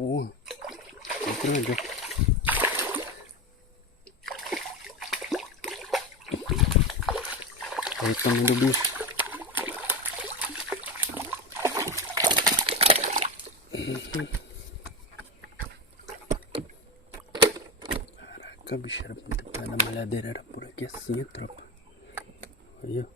Pô, grande. Olha o tamanho do bicho. Caraca, bicho, era pra ter pé na malhadeira, era por aqui assim, tropa. Olha.